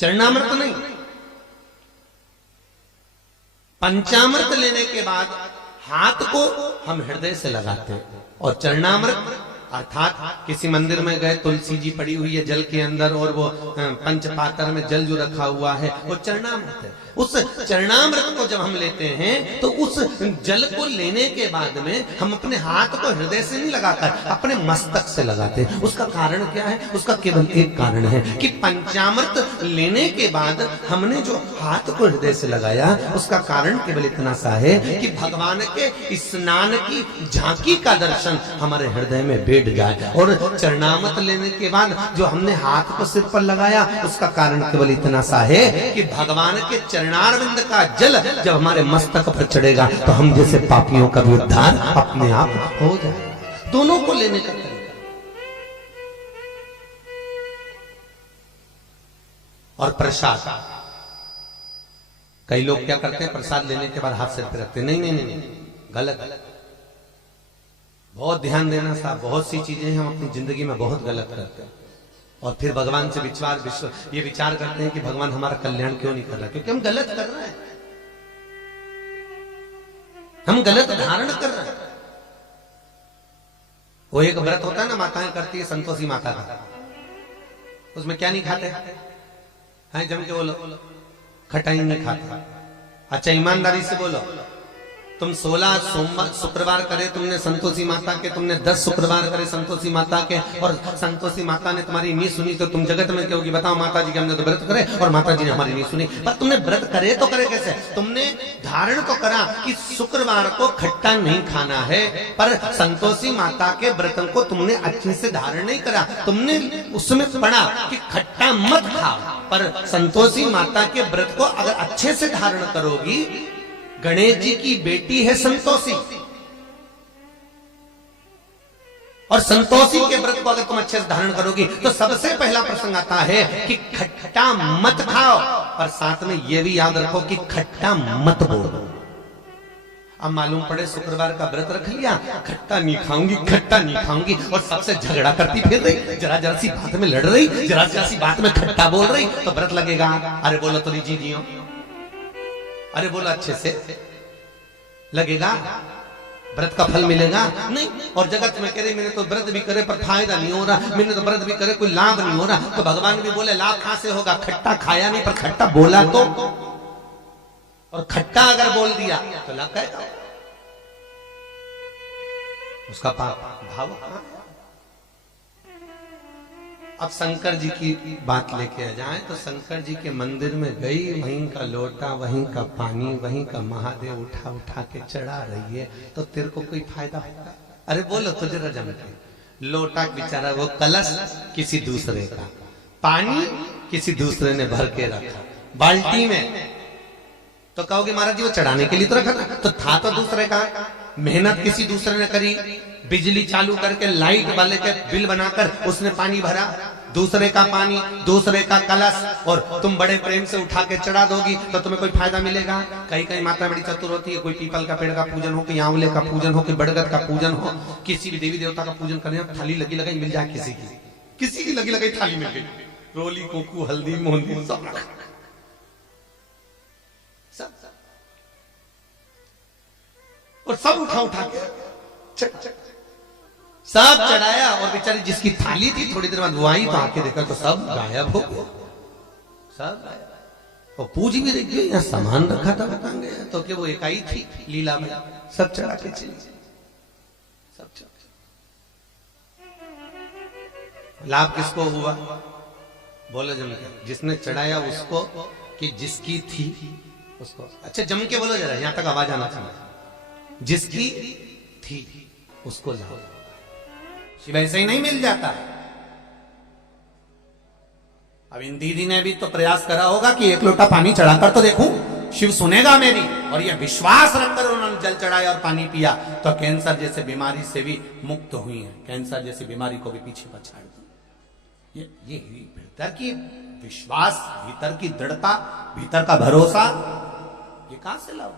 चरणामृत नहीं। पंचामृत लेने के बाद हाथ को हम हृदय से लगाते हैं और चरणामृत अर्थात किसी मंदिर में गए, तुलसी जी पड़ी हुई है जल के अंदर और वो पंचपात्र में जल जो रखा हुआ है वो चरणामृत है। उस चरणामृत को जब हम लेते हैं तो उस जल को लेने के बाद में हम अपने हाथ को हृदय से नहीं लगाकर अपने मस्तक से लगाते हैं। उसका कारण क्या है? उसका केवल एक कारण है कि पंचामृत लेने के बाद हमने जो हाथ को हृदय से लगाया, उसका कारण केवल इतना सा है कि भगवान के स्नान की झांकी का दर्शन हमारे हृदय में बैठ जाए। और चरणामृत लेने के बाद जो हमने हाथ को सिर पर लगाया, उसका कारण केवल इतना सा है कि भगवान के चरणारविंद का जल जब हमारे मस्तक पर चढ़ेगा तो हम जैसे पापियों का भी उद्धार अपने आप हो जाएगा। दोनों को लेने का तरीका। और प्रसाद, कई लोग क्या करते हैं, प्रसाद लेने के बाद हाथ सिर पे रखते हैं। नहीं नहीं नहीं, गलत। बहुत ध्यान देना साहब, बहुत सी चीजें हम अपनी जिंदगी में बहुत गलत करते हैं और फिर भगवान से ये विचार करते हैं कि भगवान हमारा कल्याण क्यों नहीं कर रहा, क्योंकि हम गलत कर रहे हैं, हम गलत धारण कर रहे हैं। वो एक व्रत होता है ना, माताएं करती है संतोषी माता का, उसमें क्या नहीं खाते हैं? जम के बोलो, खटाई नहीं खाते। अच्छा ईमानदारी से बोलो, तुम 16 सोमवार शुक्रवार करे तुमने संतोषी माता के, तुमने 10 शुक्रवार करे संतोषी माता के, और संतोषी माता ने तुम्हारी नहीं सुनी तो तुम जगत में कहोगी बताओ माता जी के हमने तो व्रत करे और माता जी ने हमारी नहीं सुनी। पर तुमने व्रत करे तो करे कैसे? तुमने धारण तो करा कि शुक्रवार को खट्टा नहीं खाना है, पर संतोषी माता के व्रत को तुमने अच्छे से धारण नहीं करा। तुमने उसमें पढ़ा कि खट्टा मत खाओ, पर संतोषी माता के व्रत को अगर अच्छे से धारण करोगी, गणेश जी की बेटी है संतोषी, और संतोषी के व्रत को अगर तुम अच्छे से धारण करोगी तो सबसे पहला प्रसंग आता है कि खट्टा मत खाओ, और साथ में यह भी याद रखो कि खट्टा मत बोलो। अब मालूम पड़े शुक्रवार का व्रत रख लिया, खट्टा नहीं खाऊंगी, खट्टा नहीं खाऊंगी, और सबसे झगड़ा करती फिर रही, जरा जरा सी बात में लड़ रही, जरा जरा सी बात में खट्टा बोल रही, तो व्रत लगेगा? अरे बोलो तो लीजिए जियो, अरे बोलो अच्छे से, लगेगा? व्रत का फल मिलेगा? नहीं। और जगत में कह रहे मैंने तो व्रत भी करे पर फायदा नहीं हो रहा, मैंने तो व्रत भी करे कोई लाभ नहीं हो रहा, तो भगवान भी बोले लाभ कहां से होगा? खट्टा खाया नहीं पर खट्टा बोला तो, और खट्टा अगर बोल दिया तो लाभ कहेगा, उसका पाप भाव कहां? अब शंकर जी की बात लेके आ जाए तो शंकर जी के मंदिर में गई, वहीं का लोटा, वहीं का पानी, वहीं का महादेव उठा उठा के चढ़ा रही है, तो तेरे को कोई फायदा होगा? अरे बोलो तो जरा जम के। लोटा बेचारा वो कलश किसी दूसरे का, पानी किसी दूसरे ने भर के रखा बाल्टी में, तो कहोगे महाराज जी वो चढ़ाने के लिए तो रखा था, तो था तो दूसरे का, मेहनत किसी दूसरे ने करी, बिजली चालू करके लाइट वाले के बिल बनाकर उसने पानी भरा, दूसरे का पानी, दूसरे का कलश, और तुम बड़े प्रेम से उठा के चढ़ा दोगी तो तुम्हें कोई फायदा मिलेगा? कहीं कहीं माता बड़ी चतुर होती है, कोई पीपल का पेड़ का पूजन हो, कि आंवले का पूजन हो, कि बड़गद का पूजन हो, किसी भी देवी देवता का पूजन करने, थाली लगी लगाई मिल जाए, किसी की लगी लगाई थाली मिल गई, रोली कुकू हल्दी मोहंदी सब और सब उठा उठा के सब चढ़ाया, और बेचारी जिसकी थाली थी थोड़ी देर बाद वो आई तो आके देखा तो सब गायब हो गया, सब गायब। और पूज भी देखिए यहाँ सामान रखा था बताएंगे, तो क्या वो इकाई थी लीला में, सब चढ़ा के चली, सब चढ़ा। लाभ किसको हुआ? बोलो जम के, जिसने चढ़ाया उसको कि जिसकी थी उसको? अच्छा जम के बोलो जरा, यहां तक आवाज आना चाहिए। जिसकी थी उसको लाभ, शिव ऐसे ही नहीं मिल जाता। अब इन दीदी ने भी तो प्रयास करा होगा कि एक लोटा पानी चढ़ाकर तो देखूं शिव सुनेगा मेरी, और ये विश्वास रखकर उन्होंने जल चढ़ाया और पानी पिया, तो कैंसर जैसे बीमारी से भी मुक्त हुई है, कैंसर जैसी बीमारी को भी पीछे पछाड़ दी। ये भीतर की विश्वास, भीतर की दृढ़ता, भीतर का भरोसा, ये कहां से लाओ?